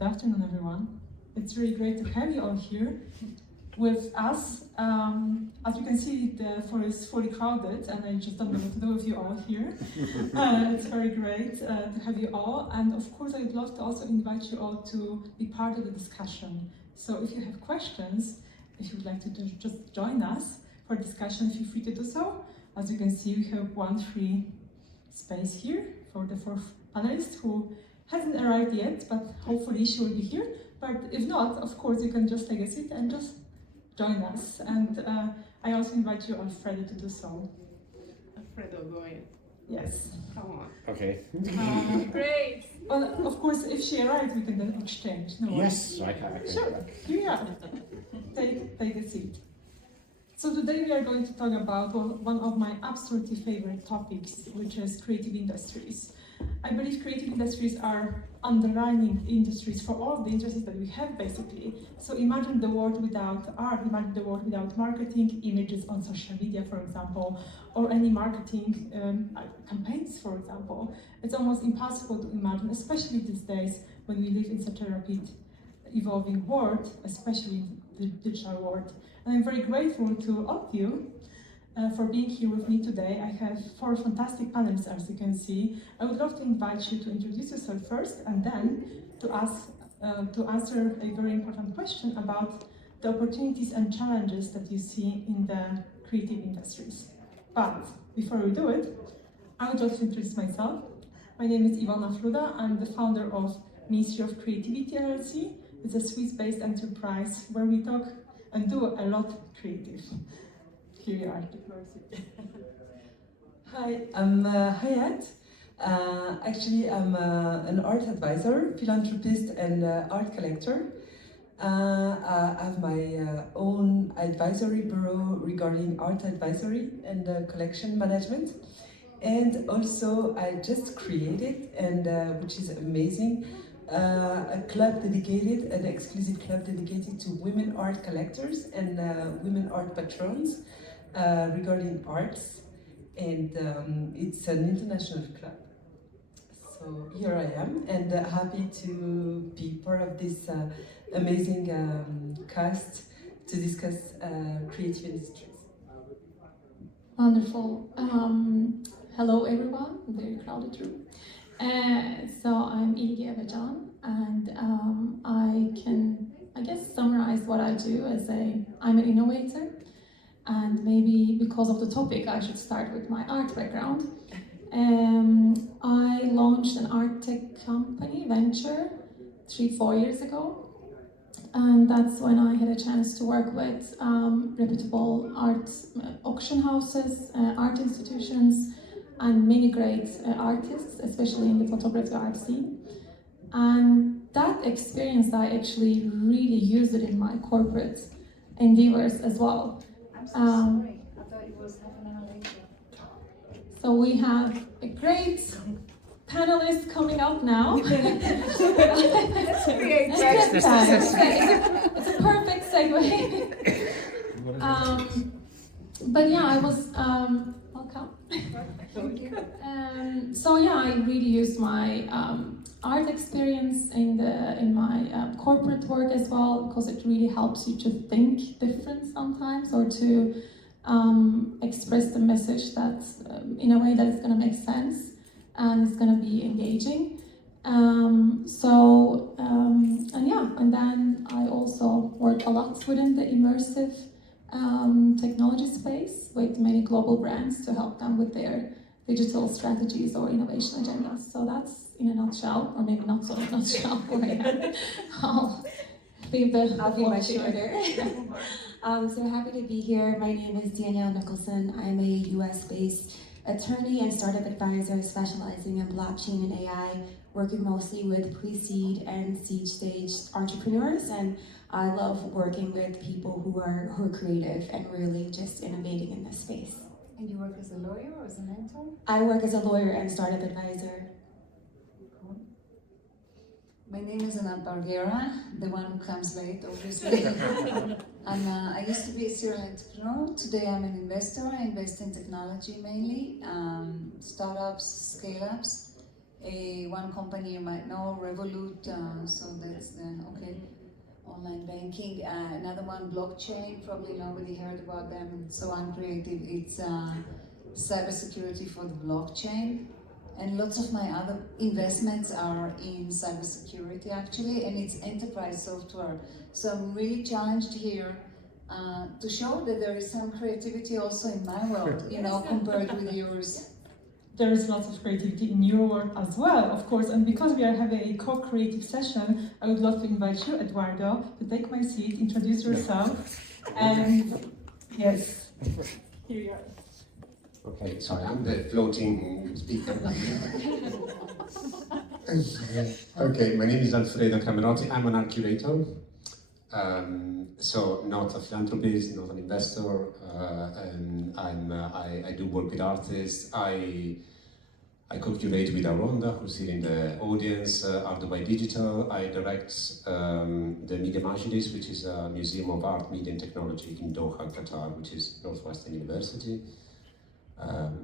Good afternoon, everyone. It's really great to have you all here with us. As you can see, the floor is fully crowded, and I just don't know what to do with you all here. It's very great to have you all, and of course, I would love to also invite you all to be part of the discussion. So, if you have questions, if you would like to just join us for discussion, feel free to do so. As you can see, we have one free space here for the fourth panelist who hasn't arrived yet, but hopefully she will be here. But if not, of course, you can just take a seat and just join us. And I also invite you, Alfredo, to do so. Alfredo, go ahead. Yes. Come on. Okay. Great. Well, of course, if she arrives, we can then exchange. No worries. Yes, I can. Sure. Here you are. Take a seat. So today we are going to talk about one of my absolutely favorite topics, which is creative industries. I believe creative industries are underlying industries for all of the industries that we have, basically. So imagine the world without art, imagine the world without marketing, images on social media, for example, or any marketing campaigns, for example. It's almost impossible to imagine, especially these days when we live in such a rapid evolving world, especially the digital world. And I'm very grateful to all of you for being here with me today. I have 4 fantastic panelists, as you can see. I would love to invite you to introduce yourself first, and then to answer a very important question about the opportunities and challenges that you see in the creative industries. But before we do it, I would just introduce myself. My name is Iwona Fruda. I'm the founder of Ministry of Creativity LLC. It's a Swiss-based enterprise where we talk and do a lot creative. Here you are. Hi, I'm Hayat. Actually, I'm an art advisor, philanthropist, and art collector. I have my own advisory bureau regarding art advisory and collection management. And also, I just created, and which is amazing, a club dedicated, an exclusive club dedicated to women art collectors and women art patrons regarding arts, and it's an international club. So here I am, and happy to be part of this amazing cast to discuss creative industries. Wonderful. Hello everyone, very crowded room. So I'm Ilgi Evecan, and I can, summarize what I do as I'm an innovator, and maybe because of the topic I should start with my art background. I launched an art tech company, venture, 3-4 years ago, and that's when I had a chance to work with reputable art auction houses, art institutions, and many great artists, especially in the photography art scene. And that experience, I actually really used it in my corporate endeavors as well. I'm so sorry. I thought it was half an hour later. So we have a great panelist coming up now. That's great. It's a perfect segue. But yeah, I was welcome. Thank you. So yeah, I really used my art experience in my corporate work as well, because it really helps you to think different sometimes, or to express the message that in a way that is going to make sense and it's going to be engaging. And then I also work a lot within the immersive technology space with many global brands to help them with their digital strategies or innovation agendas. So that's in a nutshell, or maybe not so in a nutshell, where I am. I'll leave the I'll be much shorter. So happy to be here. My name is Danielle Nicholson. I'm a US-based attorney and startup advisor specializing in blockchain and AI, working mostly with pre-seed and seed stage entrepreneurs. And I love working with people who are creative and really just innovating in this space. And you work as a lawyer or as a mentor? I work as a lawyer and startup advisor. Cool. My name is Anand Bargera, the one who comes late, obviously. I used to be a serial entrepreneur. Today I'm an investor. I invest in technology mainly, startups, scale-ups, One company you might know, Revolut, so that's okay. Online banking. Another one, blockchain. Probably nobody heard about them. So uncreative. It's cybersecurity for the blockchain. And lots of my other investments are in cybersecurity actually, and it's enterprise software. So I'm really challenged here to show that there is some creativity also in my world, you know, compared with yours. There is lots of creativity in your work as well, of course, and because we are having a co-creative session, I would love to invite you, Eduardo, to take my seat, introduce yourself, and yes, here you are. Okay, sorry, I'm the floating speaker. Okay, my name is Alfredo Camerotti. I'm an art curator. So not a philanthropist, not an investor. I do work with artists. I co-curate with Aronda, who's here in the audience, Art Dubai Digital. I direct the Media Majlis, which is a museum of art, media and technology in Doha, Qatar, which is Northwestern University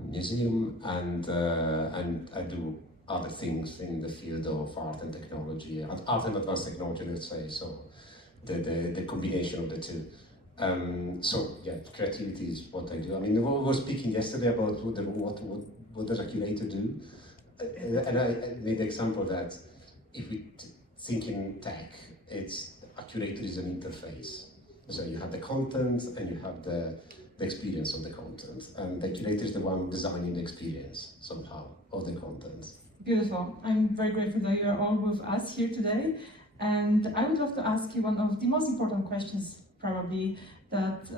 museum, and I do other things in the field of art and technology, art and advanced technology, let's say. So the combination of the two. So yeah, creativity is what I do. I mean, we were speaking yesterday about what does a curator do, and I made the example that if we think in tech, it's a curator is an interface. So you have the content and you have the experience of the content, and the curator is the one designing the experience somehow of the content. Beautiful. I'm very grateful that you're all with us here today, and I would love to ask you one of the most important questions probably that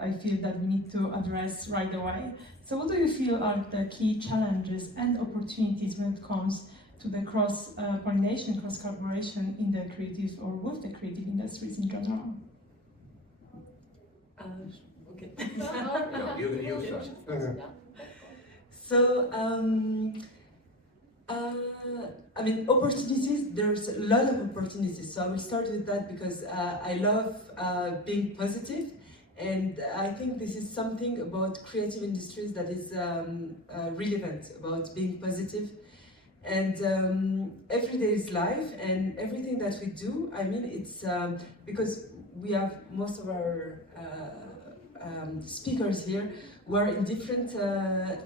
I feel that we need to address right away. So what do you feel are the key challenges and opportunities when it comes to the cross-pollination, cross-collaboration in the creative or with the creative industries in general? Okay. No, you first. So, I mean, opportunities, there's a lot of opportunities. So I will start with that because I love being positive. And I think this is something about creative industries that is relevant, about being positive. And every day is life, and everything that we do, I mean, it's because we have most of our speakers here who are in different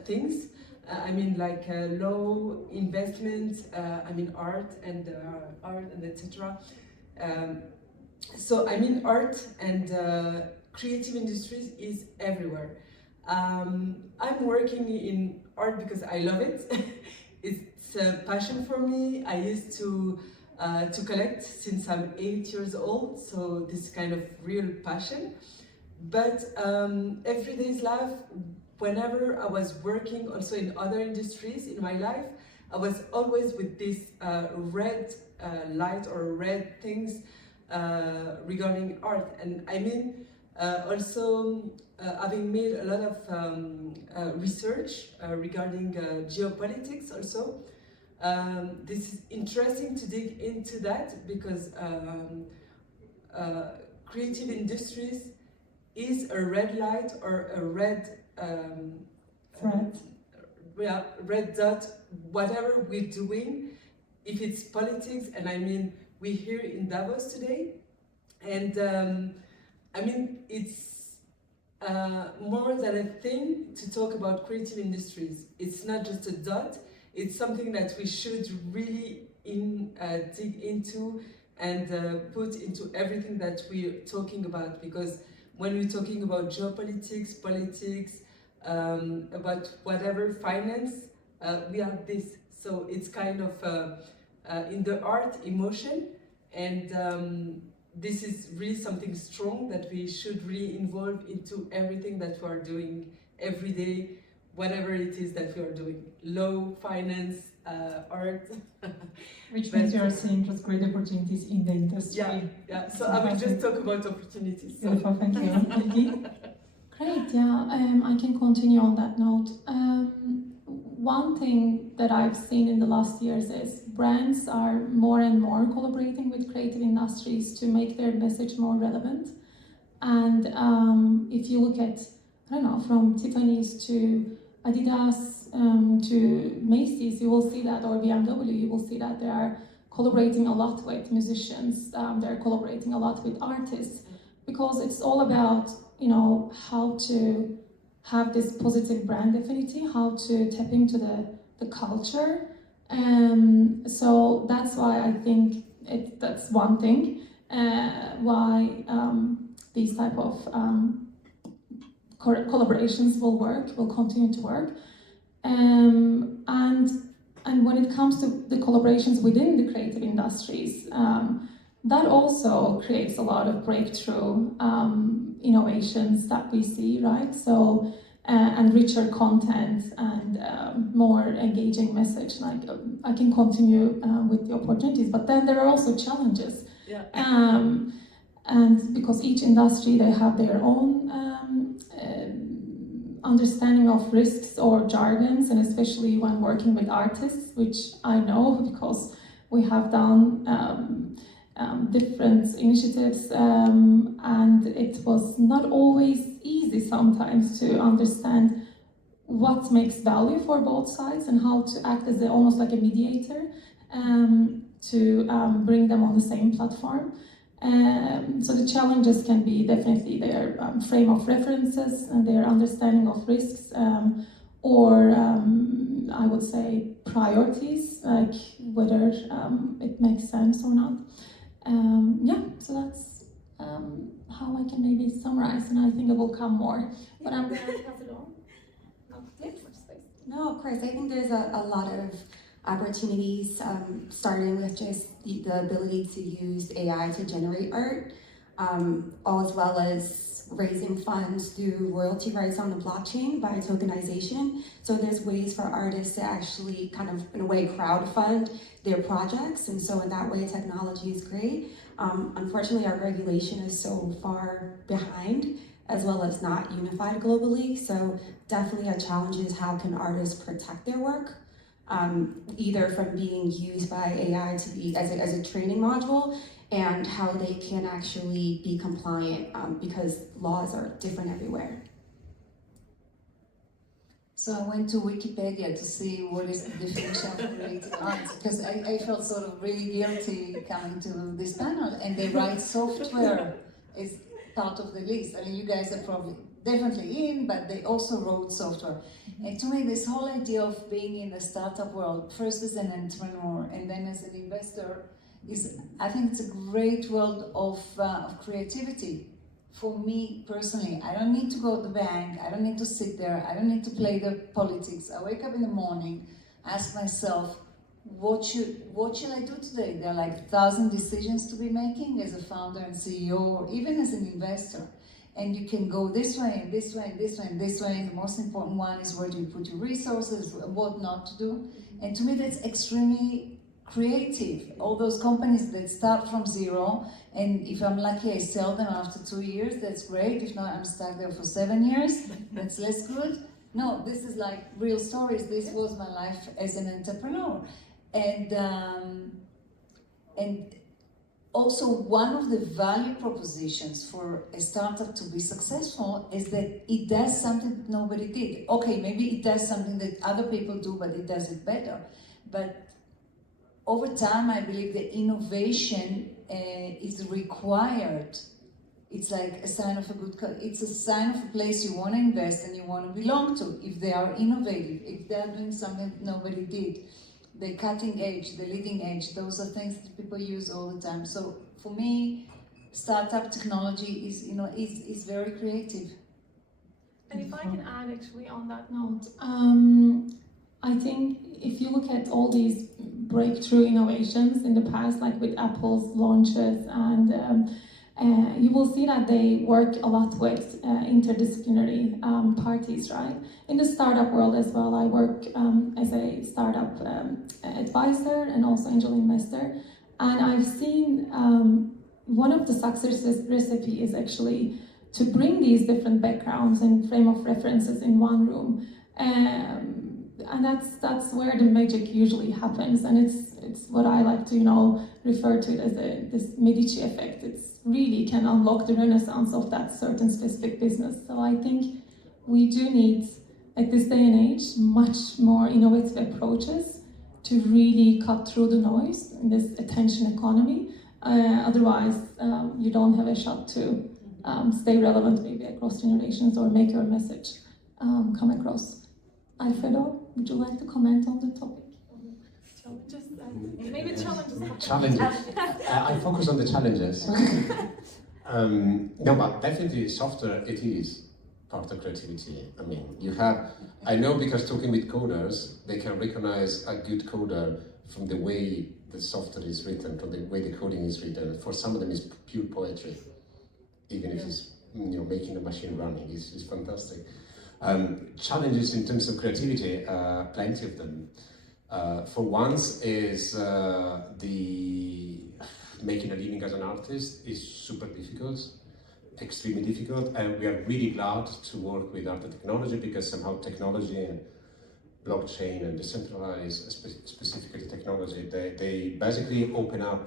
things. I mean, like law, investment, I mean, art and etc. So I mean, art and creative industries is everywhere. I'm working in art because I love it. It's a passion for me. I used to collect since I'm 8 years old, so this kind of real passion. But everyday's life, whenever I was working also in other industries in my life, I was always with this red light or red things regarding art. And I mean, also having made a lot of research regarding geopolitics also. This is interesting to dig into that because creative industries is a red light or a red red dot, whatever we're doing, if it's politics, and I mean, we're here in Davos today, and I mean, it's more than a thing to talk about creative industries. It's not just a dot, it's something that we should really dig into and put into everything that we're talking about, because when we're talking about geopolitics, politics, about whatever, finance, we have this. So it's kind of in the art, emotion, and this is really something strong that we should really involve into everything that we are doing every day, whatever it is that we are doing, law, finance, art. Which means you are seeing just great opportunities in the industry. Yeah. So I will just talk about opportunities. So. Beautiful, thank you. Vicky? Great, yeah, I can continue on that note. One thing that I've seen in the last years is brands are more and more collaborating with creative industries to make their message more relevant. And if you look at, I don't know, from Tiffany's to Adidas, to Macy's, you will see that, or BMW, you will see that they are collaborating a lot with musicians. They're collaborating a lot with artists, because it's all about, you know, how to have this positive brand affinity, how to tap into the culture. So that's why I think that's one thing why these type of collaborations will continue to work. And when it comes to the collaborations within the creative industries, that also creates a lot of breakthrough innovations that we see, right? So, and richer content and more engaging message. Like I can continue with the opportunities, but then there are also challenges. Yeah. And because each industry, they have their own understanding of risks or jargons, and especially when working with artists, which I know because we have done different initiatives, and it was not always easy sometimes to understand what makes value for both sides and how to act as almost like a mediator to bring them on the same platform. So the challenges can be definitely their frame of references and their understanding of risks, or I would say priorities, like whether it makes sense or not. Yeah, so that's how I can maybe summarize, and I think it will come more. But I'm going to pass it on. No, of course. I think there's a lot of opportunities, starting with just the ability to use AI to generate art, as well as raising funds through royalty rights on the blockchain by tokenization. So there's ways for artists to actually kind of, in a way, crowdfund their projects. And so in that way, technology is great. Unfortunately, our regulation is so far behind, as well as not unified globally. So definitely a challenge is how can artists protect their work, either from being used by AI to be as a training module, and how they can actually be compliant, because laws are different everywhere. So I went to Wikipedia to see what is the definition of creative arts, because I felt sort of really guilty coming to this panel, and they write software is part of the list. I mean, you guys are probably definitely in, but they also wrote software. And to me, this whole idea of being in the startup world, first as an entrepreneur and then as an investor, I think it's a great world of creativity. For me personally, I don't need to go to the bank, I don't need to sit there, I don't need to play the politics. I wake up in the morning, ask myself, what should I do today? There are like 1,000 decisions to be making as a founder and CEO, or even as an investor. And you can go this way, and this way, and this way, and this way. And the most important one is where do you put your resources, what not to do. And to me, that's extremely creative. All those companies that start from zero, and if I'm lucky, I sell them after 2 years, that's great. If not, I'm stuck there for 7 years, that's less good. No, this is like real stories. This was my life as an entrepreneur. And also, one of the value propositions for a startup to be successful is that it does something that nobody did. Okay, maybe it does something that other people do, but it does it better. But over time, I believe that innovation is required. It's like a sign of a good, it's a sign of a place you want to invest and you want to belong to. If they are innovative, if they are doing something that nobody did. The cutting edge, the leading edge, those are things that people use all the time. So for me, startup technology is very creative. And if I can add actually on that note, I think if you look at all these breakthrough innovations in the past, like with Apple's launches, and you will see that they work a lot with interdisciplinary parties, right? In the startup world as well, I work as a startup advisor and also angel investor. And I've seen one of the success recipe is actually to bring these different backgrounds and frame of references in one room. And that's where the magic usually happens, and it's what I like to refer to it as this Medici effect. It's really can unlock the renaissance of that certain specific business. So I think we do need at this day and age, much more innovative approaches to really cut through the noise in this attention economy. Otherwise, you don't have a shot to stay relevant maybe across generations or make your message come across. Alfredo, would you like to comment on the topic? Just maybe challenges. Challenges. I focus on the challenges. No, but definitely software, it is part of creativity. I mean, I know because talking with coders, they can recognize a good coder from the way the software is written, from the way the coding is written. For some of them, it's pure poetry, even if it's making a machine running. It's fantastic. Challenges in terms of creativity, plenty of them. For once is the making a living as an artist is super difficult, extremely difficult, and we are really glad to work with art and technology because somehow technology and blockchain and decentralized, specifically technology, they basically open up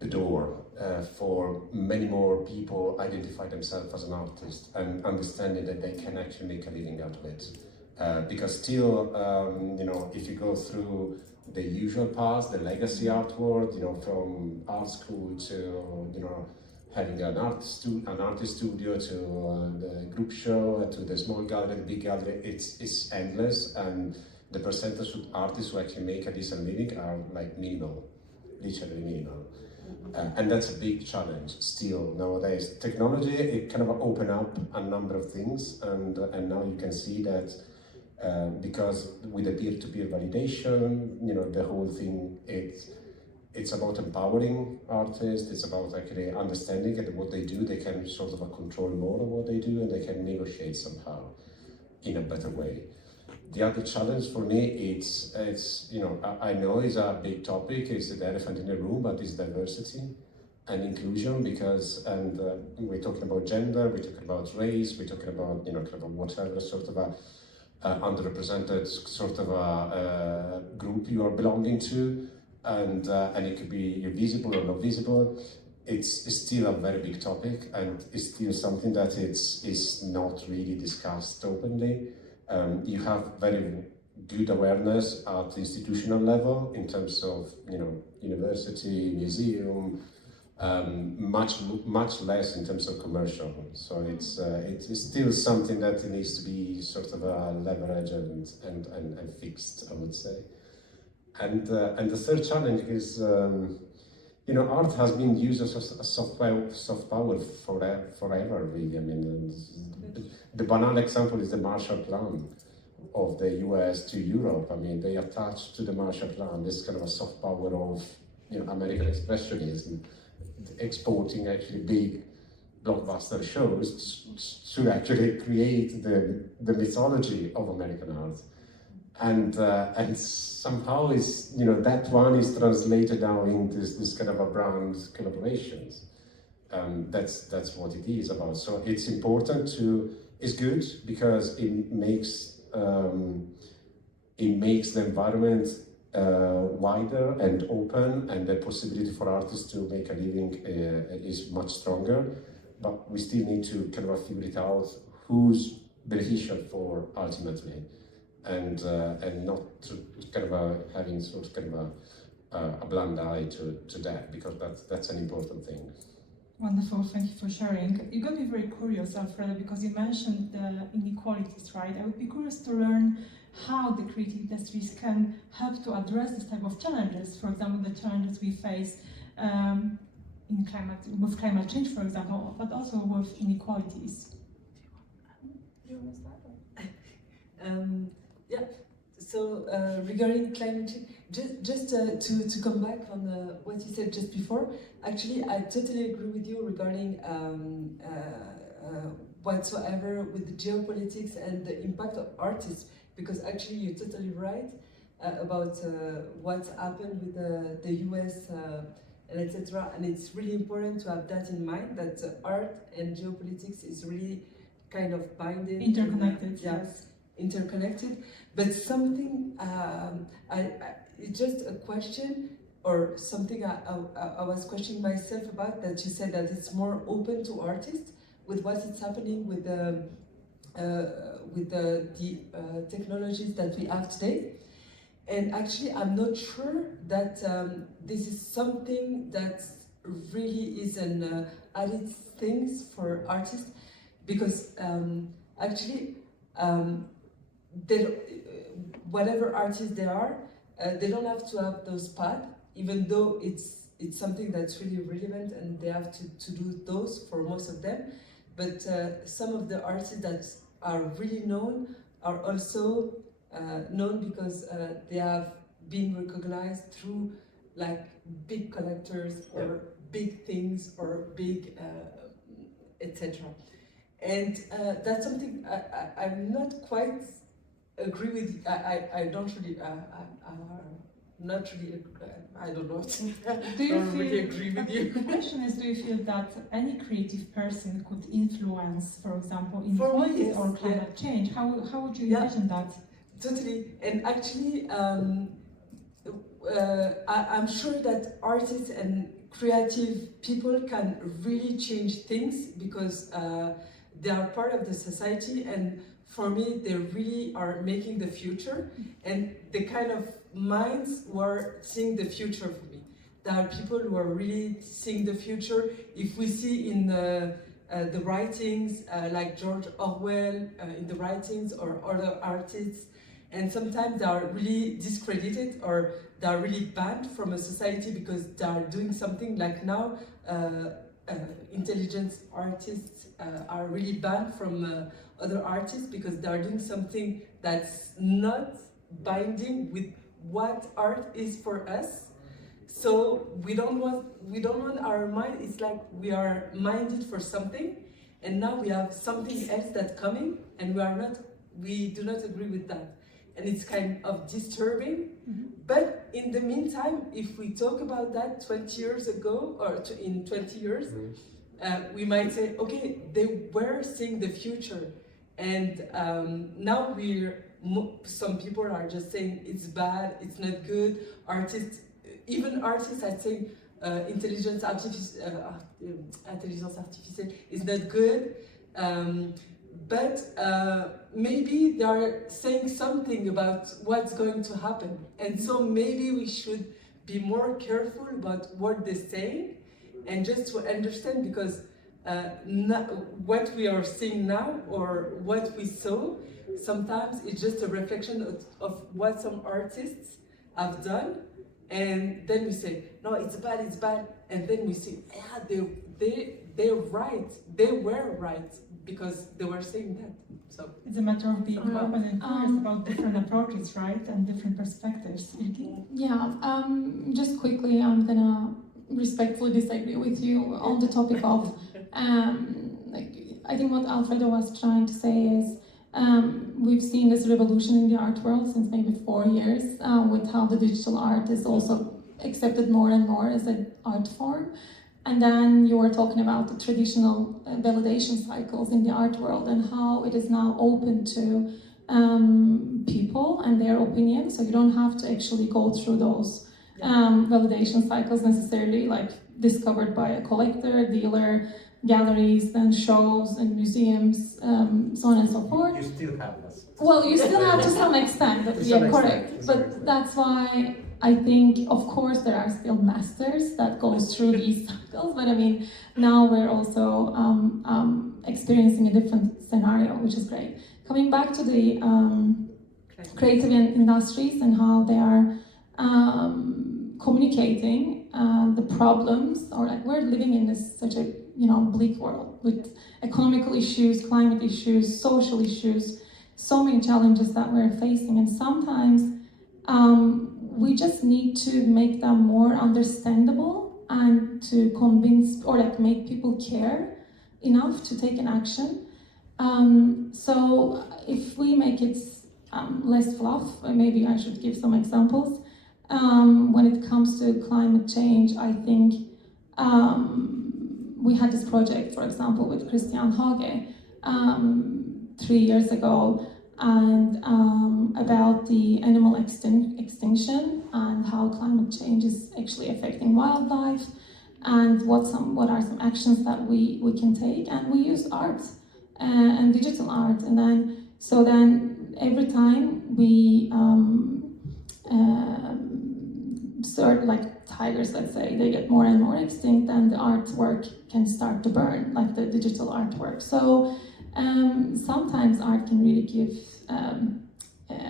the door for many more people identify themselves as an artist and understanding that they can actually make a living out of it. Because still, if you go through the usual paths, the legacy art world, from art school to, having an artist studio to the group show to the small gallery, the big gallery, it's endless, and the percentage of artists who actually make a decent living are like minimal, literally minimal. And that's a big challenge still nowadays. Technology, it kind of opened up a number of things, and now you can see that because with the peer-to-peer validation, the whole thing, it's about empowering artists, it's about actually understanding that what they do, they can sort of control more of what they do, and they can negotiate somehow in a better way. The other challenge for me, it's I know it's a big topic, it's the elephant in the room, but it's diversity and inclusion, because, we're talking about gender, we're talking about race, we're talking about, kind of whatever sort of a underrepresented sort of a group you are belonging to, and it could be you're visible or not visible. It's still a very big topic, and it's still something that is not really discussed openly. You have very good awareness at the institutional level in terms of university, museum, much less in terms of commercial. So it's still something that needs to be sort of leveraged and fixed, I would say. And the third challenge is, art has been used as a soft power forever, really. I mean, the banal example is the Marshall Plan of the US to Europe. I mean, they attached to the Marshall Plan this kind of a soft power of American expressionism, exporting actually big blockbuster shows to actually create the mythology of American art. And somehow is that one is translated now into this kind of a brand collaborations. That's what it is about. So it's important it's good because it makes the environment wider and open, and the possibility for artists to make a living is much stronger. But we still need to kind of figure it out who's beneficial for ultimately. And not to kind of having sort of kind of a blind eye to that, because that's an important thing. Wonderful, thank you for sharing. You got me very curious, Alfredo, because you mentioned the inequalities, right? I would be curious to learn how the creative industries can help to address this type of challenges. For example, the challenges we face with climate change, for example, but also with inequalities. You want to start? Yeah. So regarding climate change, just to come back on what you said just before, actually I totally agree with you regarding whatsoever with the geopolitics and the impact of artists, because actually you're totally right about what's happened with the US and etc. And it's really important to have that in mind, that art and geopolitics is really kind of binding. Interconnected, yes. Interconnected, but something it's just a question or something I was questioning myself about, that you said that it's more open to artists with what is happening with the with the technologies that we have today. And actually, I'm not sure that this is something that really is an added thing for artists, because actually, whatever artists they are, they don't have to have those paths, even though it's something that's really relevant and they have to do those for most of them. But some of the artists that are really known are also known because they have been recognized through like big collectors or big things or big etc. And that's something I'm not quite agree with. I don't really not really I don't know. Do you don't feel, really agree with you. The question is, do you feel that any creative person could influence, for example, For me, inequality yes, or climate change? How would you imagine that? Totally. And actually, I'm sure that artists and creative people can really change things because they are part of the society, and for me, they really are making the future, and the kind of minds who are seeing the future for me. There are people who are really seeing the future. If we see in the writings, like George Orwell in the writings or other artists, and sometimes they are really discredited or they are really banned from a society because they are doing something. Like now, intelligence artists are really banned from other artists because they are doing something that's not binding with what art is for us. So we don't want our mind. It's like we are minded for something, and now we have something else that's coming, and we do not agree with that, and it's kind of disturbing. Mm-hmm. But in the meantime, if we talk about that 20 years ago or in 20 years, we might say, okay, they were seeing the future, and now some people are just saying it's bad, it's not good. Even artists are saying intelligence artificial is not good. But maybe they are saying something about what's going to happen. And so maybe we should be more careful about what they're saying and just to understand, because what we are seeing now or what we saw, sometimes it's just a reflection of what some artists have done. And then we say, no, it's bad. And then we see, yeah, they're right. They were right because they were saying that. So it's a matter of being open and curious about different approaches, right? And different perspectives. Yeah, just quickly, I'm gonna respectfully disagree with you on the topic of, I think what Alfredo was trying to say is, we've seen this revolution in the art world since maybe 4 years, with how the digital art is also accepted more and more as an art form. And then you were talking about the traditional validation cycles in the art world and how it is now open to people and their opinions. So you don't have to actually go through those validation cycles necessarily, like discovered by a collector, dealer, galleries, then shows and museums, so on and so forth. You still have this. Well, you still have to some extent, but yeah, correct. But that's why I think, of course, there are still masters that goes through these cycles, but I mean, now we're also experiencing a different scenario, which is great. Coming back to the creative industries and how they are communicating the problems, or like we're living in this such a bleak world with economical issues, climate issues, social issues, so many challenges that we're facing, and sometimes we just need to make them more understandable and to convince or like make people care enough to take an action. So if we make it less fluff, maybe I should give some examples. When it comes to climate change, I think we had this project, for example, with Christian Hage 3 years ago, and about the animal extinction and how climate change is actually affecting wildlife, and what are some actions that we can take. And we use art and digital art. And then every time we sort of like tigers, let's say, they get more and more extinct, and the artwork can start to burn, like the digital artwork. So sometimes art can really give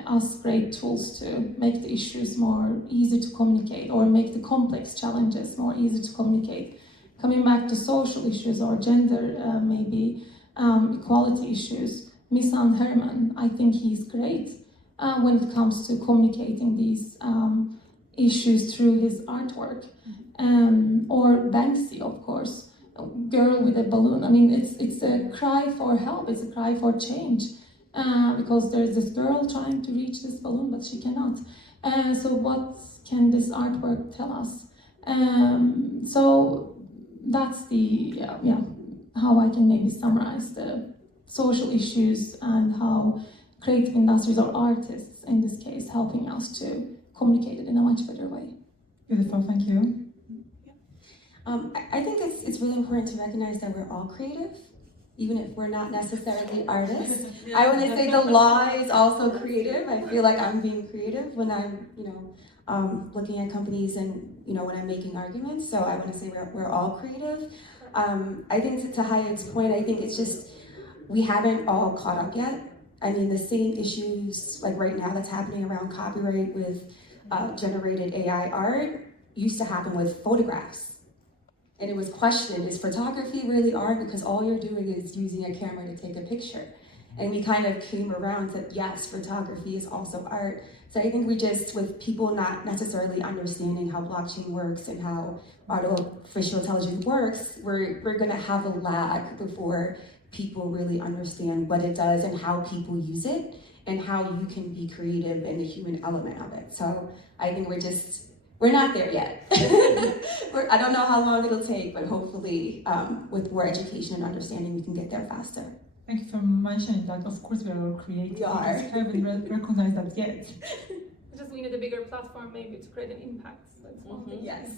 us great tools to make the issues more easy to communicate, or make the complex challenges more easy to communicate. Coming back to social issues or gender, maybe equality issues, Misan Herman, I think he's great when it comes to communicating these issues through his artwork. Or Banksy, of course, girl with a balloon. I mean, it's a cry for help, it's a cry for change. Because there's this girl trying to reach this balloon, but she cannot. So what can this artwork tell us? So that's the how I can maybe summarize the social issues and how creative industries or artists, in this case, helping us to communicate it in a much better way. Beautiful, thank you. I think it's really important to recognize that we're all creative, even if we're not necessarily artists. I want to say the law is also creative. I feel like I'm being creative when I'm, looking at companies and, when I'm making arguments. So I want to say we're all creative. I think to Hayat's point, I think it's just, we haven't all caught up yet. I mean, the same issues, like right now that's happening around copyright with generated AI art used to happen with photographs. And it was questioned, is photography really art? Because all you're doing is using a camera to take a picture. And we kind of came around to, yes, photography is also art. So I think we just, with people not necessarily understanding how blockchain works and how artificial intelligence works, we're gonna have a lag before people really understand what it does and how people use it and how you can be creative in the human element of it. So I think we're not there yet. I don't know how long it'll take, but hopefully with more education and understanding, we can get there faster. Thank you for mentioning that. Of course, we are all creative. We are. just haven't recognized that yet. Just we need a bigger platform maybe to create an impact. That's one thing. Yes.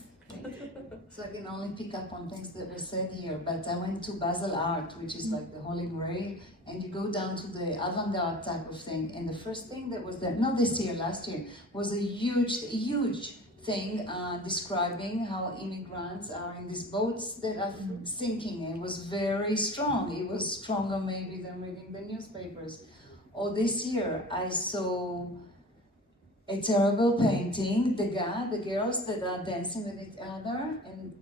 So I can only pick up on things that were said here, but I went to Basel Art, which is like the Holy Grail, and you go down to the avant-garde type of thing, and the first thing that was there, not this year, last year, was a huge thing describing how immigrants are in these boats that are sinking. It was very strong. It was stronger maybe than reading the newspapers. Or this year, I saw a terrible painting, the girls that are dancing with each other, and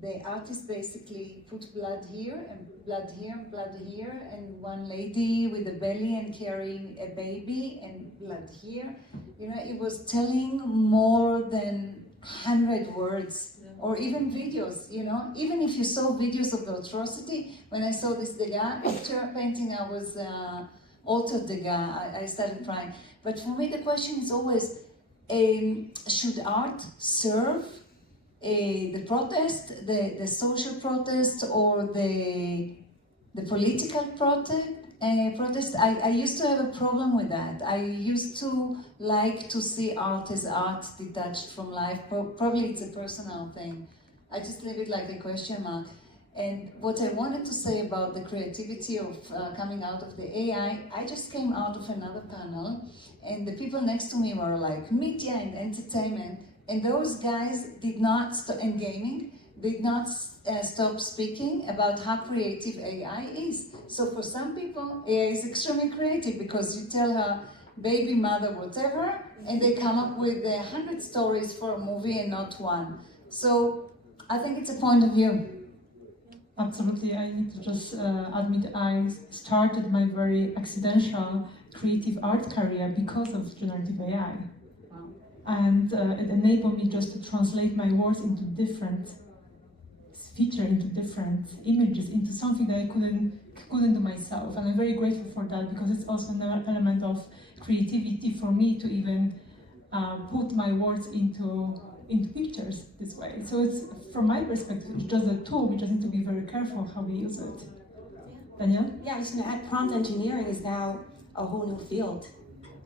the artist basically put blood here, and blood here, blood here, and one lady with a belly and carrying a baby, and blood here. It was telling more than 100 words, or even videos, Even if you saw videos of the atrocity, when I saw this Degas picture painting, I was altered Degas, I started crying. But for me, the question is always, should art serve the protest, the social protest, or the political protest? I used to have a problem with that. I used to like to see art as art detached from life. Probably it's a personal thing. I just leave it like a question mark. And what I wanted to say about the creativity of coming out of the AI, I just came out of another panel, and the people next to me were like media and entertainment, and those guys did not stop, and gaming, did not stop speaking about how creative AI is. So for some people, AI is extremely creative because you tell her baby, mother, whatever, and they come up with 100 stories for a movie and not one. So I think it's a point of view. Absolutely, I need to just admit I started my very accidental creative art career because of generative AI. Wow. And it enabled me just to translate my words into different features, into different images, into something that I couldn't do myself. And I'm very grateful for that, because it's also an element of creativity for me to even put my words into pictures this way. So it's, from my perspective, it's just a tool. We just need to be very careful how we use it. Danielle? Yeah, I was just gonna add, prompt engineering is now a whole new field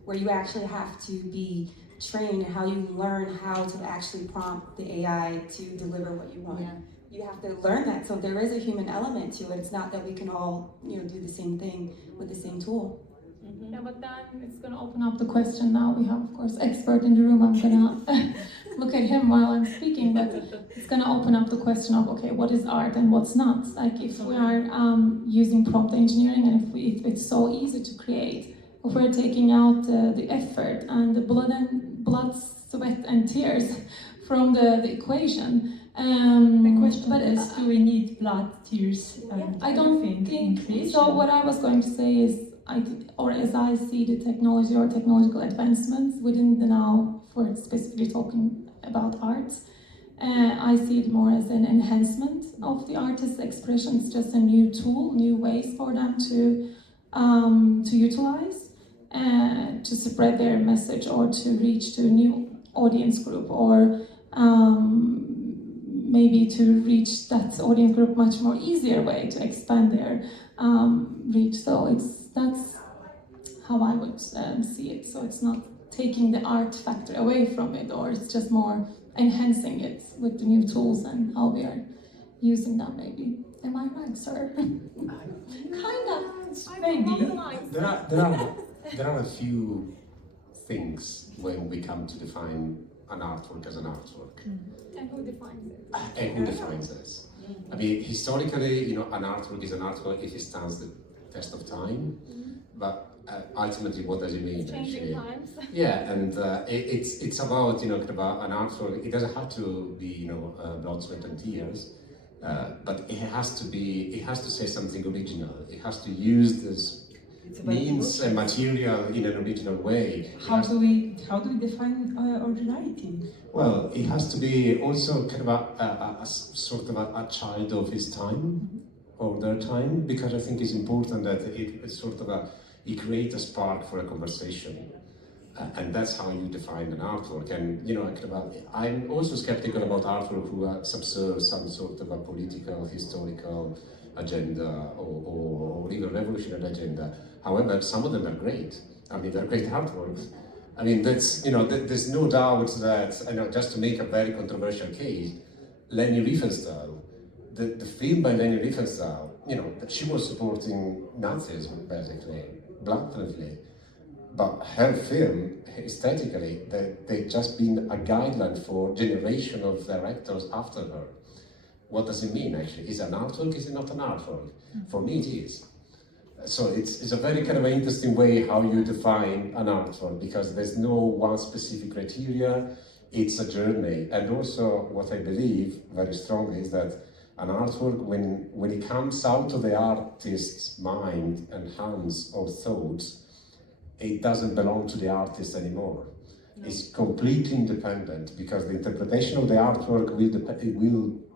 where you actually have to be trained in how you learn how to actually prompt the AI to deliver what you want. Yeah. you have to learn that. So there is a human element to it. It's not that we can all, do the same thing with the same tool. Yeah, but then it's going to open up the question. Now we have, of course, expert in the room. I'm going to look at him while I'm speaking, but it's going to open up the question of, okay, what is art and what's not? Like if we are using prompt engineering, and if it's so easy to create, if we're taking out the effort and the blood, sweat and tears from the equation. The question but is, do we need blood, tears, and I don't everything in think creation? so. What I was going to say is, as I see the technology or technological advancements within the now, for specifically talking about art, I see it more as an enhancement of the artist's expression. It's just a new tool, new ways for them to utilize, to spread their message or to reach to a new audience group, or maybe to reach that audience group much more easier way to expand their reach. So that's how I would see it. So it's not taking the art factor away from it, or it's just more enhancing it with the new tools and how we are using them. Maybe. Am I right, sir? Kind of. Maybe. There are a few things when we come to define an artwork as an artwork. And who defines it? And who defines this? I mean, historically, an artwork is an artwork if it stands the test of time. But ultimately, what does it mean? Changing times. Yeah, and it's about about an artwork. It doesn't have to be blood, sweat, and tears, but it has to say something original. It has to use this means and material in an original way. How do we define originality? Well, it has to be also kind of a sort of a child of his time, or their time, because I think it's important that it's sort of it creates a spark for a conversation, and that's how you define an artwork. And I'm also skeptical about artwork who subserve some sort of a political, historical agenda or even revolutionary agenda. However, some of them are great. I mean, they're great artworks. I mean, there's no doubt that, just to make a very controversial case, Leni Riefenstahl, the film by Leni Riefenstahl, that she was supporting Nazism, basically, blatantly. But her film, aesthetically, they've just been a guideline for generation of directors after her. What does it mean, actually? Is it an artwork? Is it not an artwork? For me, it is. So it's a very kind of interesting way how you define an artwork, because there's no one specific criteria. It's a journey. And also, what I believe very strongly is that an artwork, when it comes out of the artist's mind and hands or thoughts, it doesn't belong to the artist anymore. No. It's completely independent, because the interpretation of the artwork will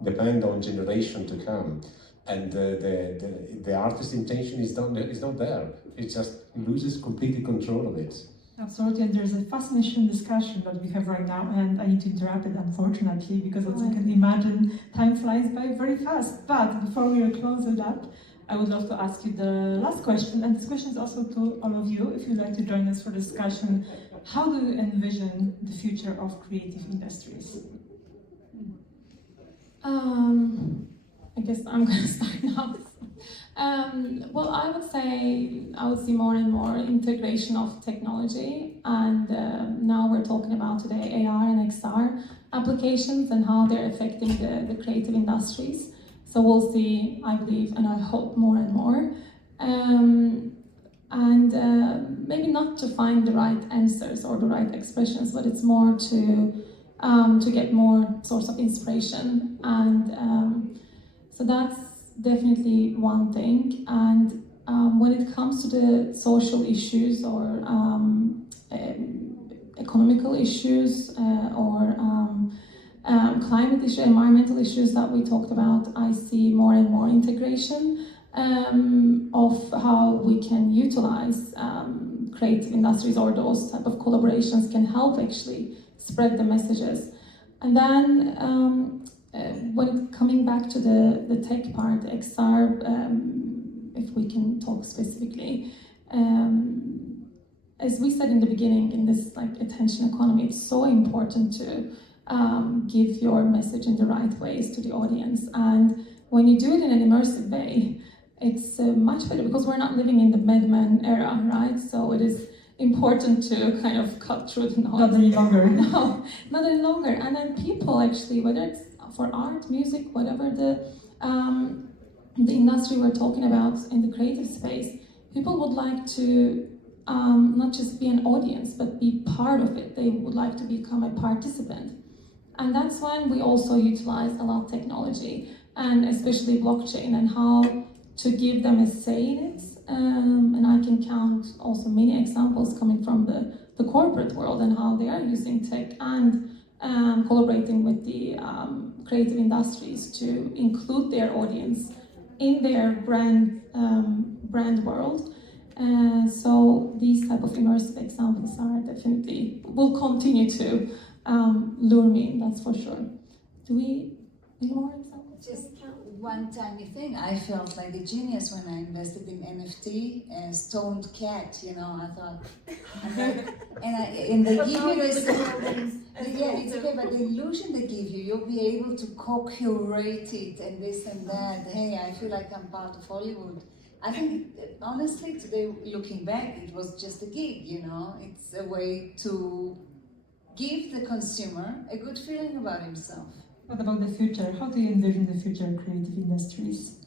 depend on generation to come, and the artist's intention is not there. It just loses completely control of it. Absolutely, and there's a fascinating discussion that we have right now, and I need to interrupt it, unfortunately, because as you can imagine, time flies by very fast. But before we close it up, I would love to ask you the last question, and this question is also to all of you, if you'd like to join us for discussion. How do you envision the future of creative industries? I guess I'm going to start now. Well, I would say I would see more and more integration of technology, and now we're talking about today AR and XR applications and how they're affecting the creative industries. So we'll see, I believe, and I hope more and more. Maybe not to find the right answers or the right expressions, but it's more to get more source of inspiration. And so that's definitely one thing. And when it comes to the social issues or economical issues or climate issues, environmental issues that we talked about, I see more and more integration of how we can utilize creative industries, or those type of collaborations can help actually spread the messages. And then when coming back to the tech part, XR, if we can talk specifically, as we said in the beginning, in this attention economy, it's so important to give your message in the right ways to the audience. And when you do it in an immersive way, it's much better because we're not living in the Mad Men era, right? So it is important to kind of cut through the noise. Not any longer. No, not any longer. And then people actually, whether it's for art, music, whatever the industry we're talking about in the creative space, people would like to not just be an audience, but be part of it. They would like to become a participant. And that's when we also utilize a lot of technology, and especially blockchain, and how to give them a say in it. And I can count also many examples coming from the corporate world and how they are using tech and collaborating with the creative industries to include their audience in their brand world. So these type of immersive examples are definitely, will continue to lure me in, that's for sure. Do we, any more examples? Just one tiny thing. I felt like a genius when I invested in NFT and Stoned Cat. You know, I thought, and they give you this. Yeah, it's okay, but the illusion they give you, you'll be able to co-curate it and this and that. Hey, I feel like I'm part of Hollywood. I think, honestly, today, looking back, it was just a gig, you know? It's a way to give the consumer a good feeling about himself. What about the future? How do you envision the future of creative industries?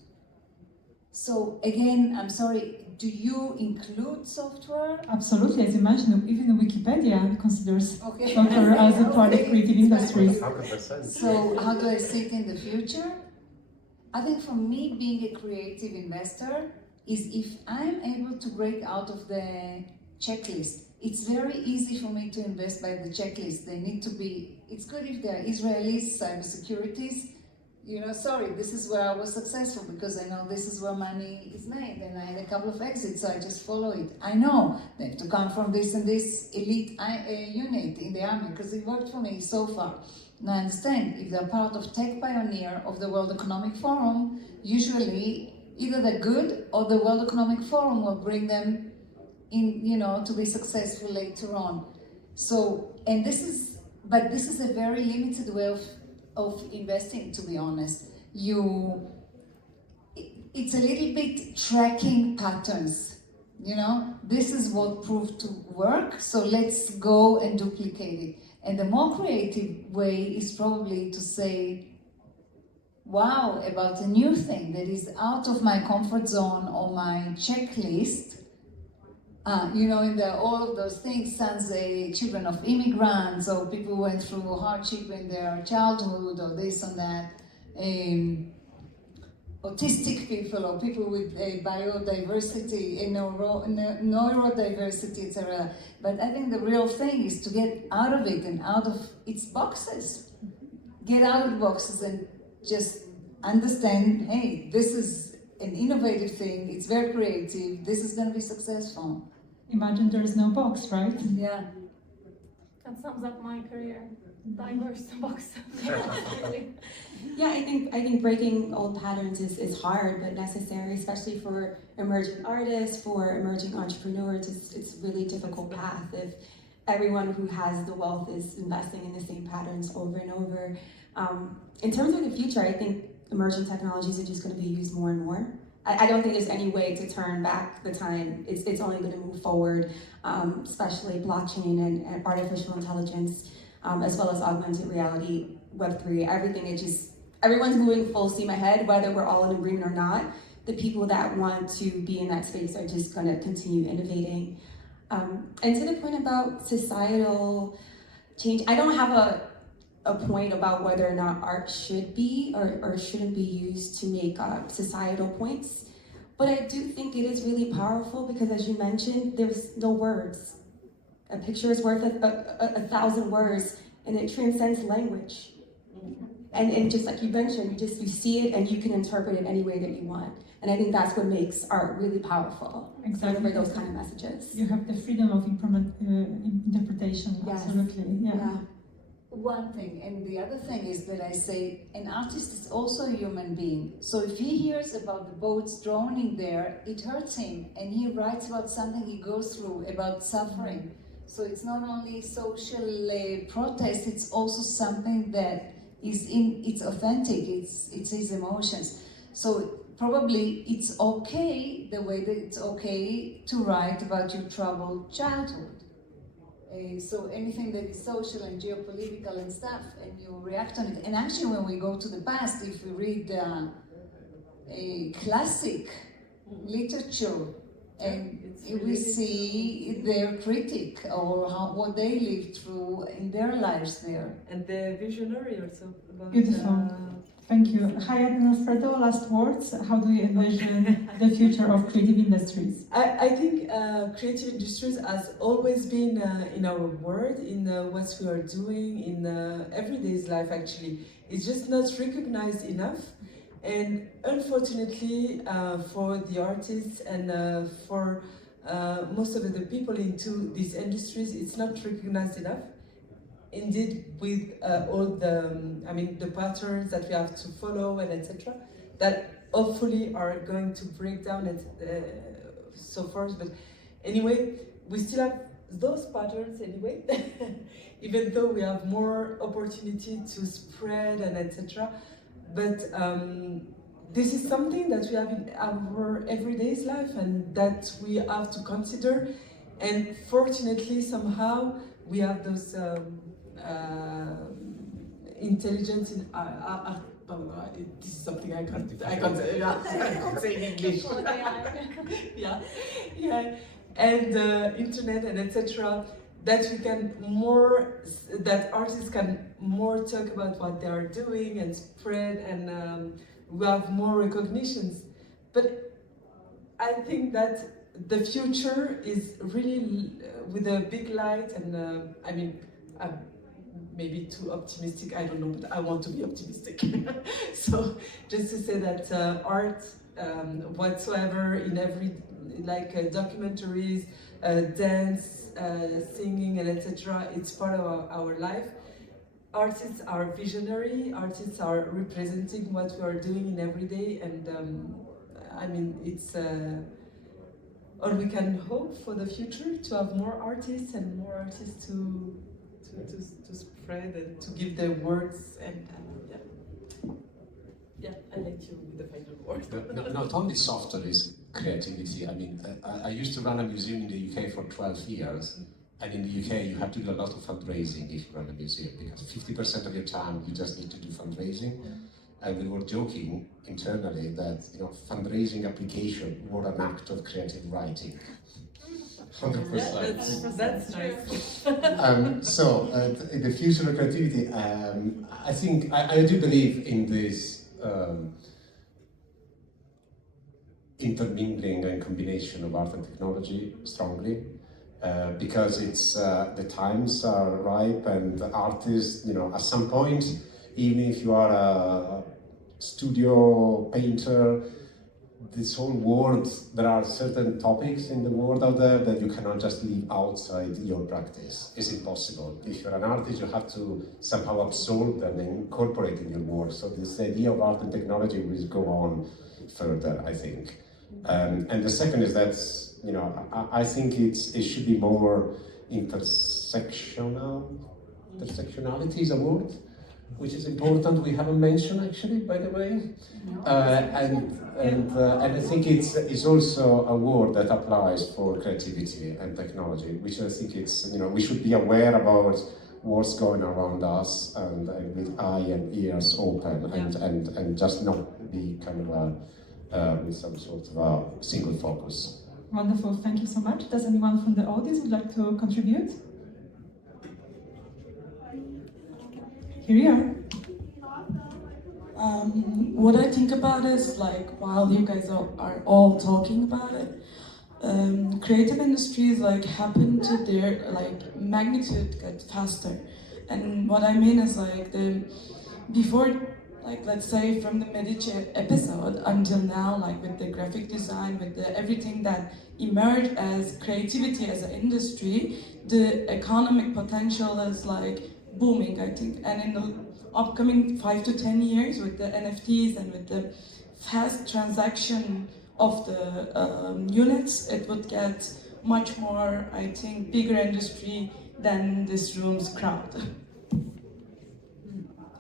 So, again, I'm sorry, do you include software? Absolutely, as you mentioned, even Wikipedia considers Okay. software as a part of creative industries. 100%. So, how do I see it in the future? I think for me, being a creative investor is if I'm able to break out of the checklist. It's very easy for me to invest by the checklist. They need to be, it's good if they're Israelis, cybersecurities. You know, sorry, this is where I was successful because I know this is where money is made, and I had a couple of exits, so I just follow it. I know they have to come from this and this elite unit in the army because it worked for me so far. Now I understand, if they're part of Tech Pioneer of the World Economic Forum, usually either they're good or the World Economic Forum will bring them in, you know, to be successful later on. So, and this is a very limited way of investing, to be honest. It's a little bit tracking patterns, you know? This is what proved to work, so let's go and duplicate it. And the more creative way is probably to say, wow, about a new thing that is out of my comfort zone or my checklist. You know, in all of those things, sons, children of immigrants, or people who went through hardship in their childhood, or this and that, autistic people, or people with biodiversity, neurodiversity, etc. But I think the real thing is to get out of it and out of its boxes. Get out of the boxes and just understand, hey, this is an innovative thing, it's very creative, this is going to be successful. Imagine there is no box, right? Yeah. That sums up my career. Diverse box. Yeah, I think breaking old patterns is hard but necessary, especially for emerging artists, for emerging entrepreneurs. It's a really difficult path if everyone who has the wealth is investing in the same patterns over and over. In terms of the future, I think emerging technologies are just going to be used more and more. I don't think there's any way to turn back the time. It's only going to move forward, especially blockchain and artificial intelligence, as well as augmented reality, Web3, everything. Everyone's moving full steam ahead, whether we're all in agreement or not. The people that want to be in that space are just going to continue innovating. And to the point about societal change, I don't have a point about whether or not art should be or shouldn't be used to make societal points. But I do think it is really powerful because, as you mentioned, there's no words. A picture is worth a 1,000 words, and it transcends language. And just like you mentioned, you see it and you can interpret it any way that you want. And I think that's what makes art really powerful. Exactly. Deliver those kind of messages. You have the freedom of interpretation. Yes. Absolutely. Yeah. One thing, and the other thing is that I say an artist is also a human being. So if he hears about the boats drowning there, it hurts him, and he writes about something he goes through, about suffering. So it's not only social protest, it's also something that it's authentic, it's his emotions. So probably it's okay the way that it's okay to write about your troubled childhood. So anything that is social and geopolitical and stuff, and you react on it. And actually, when we go to the past, if we read a classic literature, and we see their critic or what they lived through in their lives there. And the visionary also. About, Beautiful. Thank you. Hayat and Alfredo, last words. How do you envision the future of creative industries? I think creative industries has always been in our world, in what we are doing, in everyday's life actually. It's just not recognized enough. And unfortunately for the artists and for most of the people into these industries, it's not recognized enough. Indeed, with all the patterns that we have to follow and etc., that hopefully are going to break down and so forth. But anyway, we still have those patterns anyway, even though we have more opportunity to spread and etc. But this is something that we have in our everyday's life and that we have to consider. And fortunately, somehow, we have those intelligence in this is something I can't say in English. yeah, and internet and etc. That we can that artists can more talk about what they are doing and spread, and we have more recognitions. But I think that the future is really with a big light, and I'm maybe too optimistic, I don't know, but I want to be optimistic. So just to say that art, whatsoever, in every, documentaries, dance, singing, and etc., it's part of our life. Artists are visionary, artists are representing what we are doing in every day, and it's all we can hope for the future, to have more artists and more artists to spread and to give their words, and I'll let you with the final word. Not only software is creativity. I used to run a museum in the UK for 12 years, and in the UK you have to do a lot of fundraising if you run a museum, because 50% of your time you just need to do fundraising. And we were joking internally that fundraising application were an act of creative writing. 100%. That's nice. In the future of creativity, I think I do believe in this intermingling and combination of art and technology strongly, because it's the times are ripe, and the artists, at some point, even if you are a studio painter, this whole world, there are certain topics in the world out there that you cannot just leave outside your practice. It's impossible. If you're an artist, you have to somehow absorb them and incorporate in your work. So this idea of art and technology will go on further, I think. And the second is that, I think it should be more intersectional. Intersectionality is a word which is important. We haven't mentioned actually, by the way. And I think it's also a word that applies for creativity and technology, which I think we should be aware about what's going around us, and with eye and ears open, and just not be kind of with some sort of a single focus. Wonderful, thank you so much. Does anyone from the audience would like to contribute? Here you are. What I think about is, while you guys are all talking about it, creative industries happen to their magnitude get faster. And what I mean is before, let's say from the Medici episode until now, with the graphic design, with everything that emerged as creativity as an industry, the economic potential is booming, I think. And in the upcoming 5 to 10 years, with the NFTs and with the fast transaction of the units, it would get much more, I think, bigger industry than this room's crowd.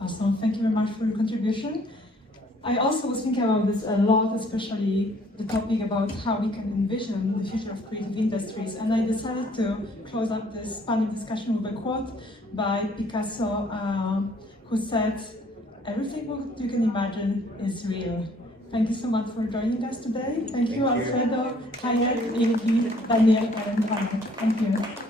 Awesome, thank you very much for your contribution. I also was thinking about this a lot, especially the topic about how we can envision the future of creative industries, and I decided to close up this panel discussion with a quote by Picasso, who said, "Everything what you can imagine is real." Thank you so much for joining us today. Thank you, Alfredo, Hayat, Ilgi, Daniel, and Anna. Thank you.